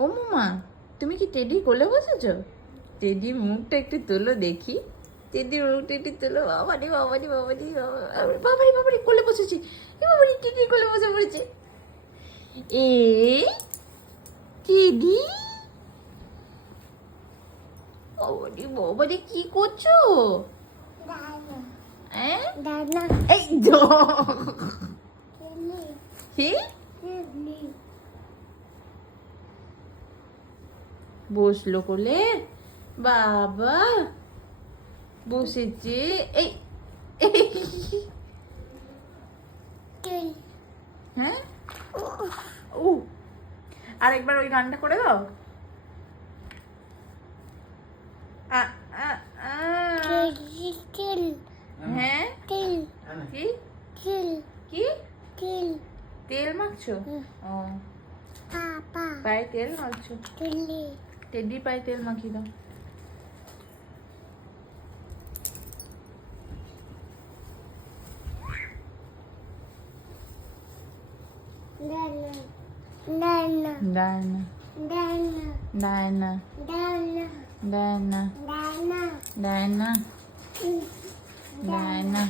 ও মামা, তুমি কি টেডি কোলে বসেছো? টেডির মুখটা একটু তোলো দেখি। টেডির মুখটা একটু তোলো। বাবারি বাবারি বাবারি বাবারি বাবারি কোলে বসেছি। এ বাবারি টেডি কোলে বসে পড়েছে। এ টেডি, বাবারি বাবারি কি করছো? হ্যাঁ এই যো কি বসলো কোলে, বাবা বসেছে। এই হ্যাঁ, ও আরেকবার ওই গানটা করে দাও। আ, আ, আ। হ্যাঁ কি কি তেল মাখছো? ও পায়ে তেল মাখছো? টেডি পায়ে তেল মাখিয়ে দাও। Diana Diana Diana Diana Diana Diana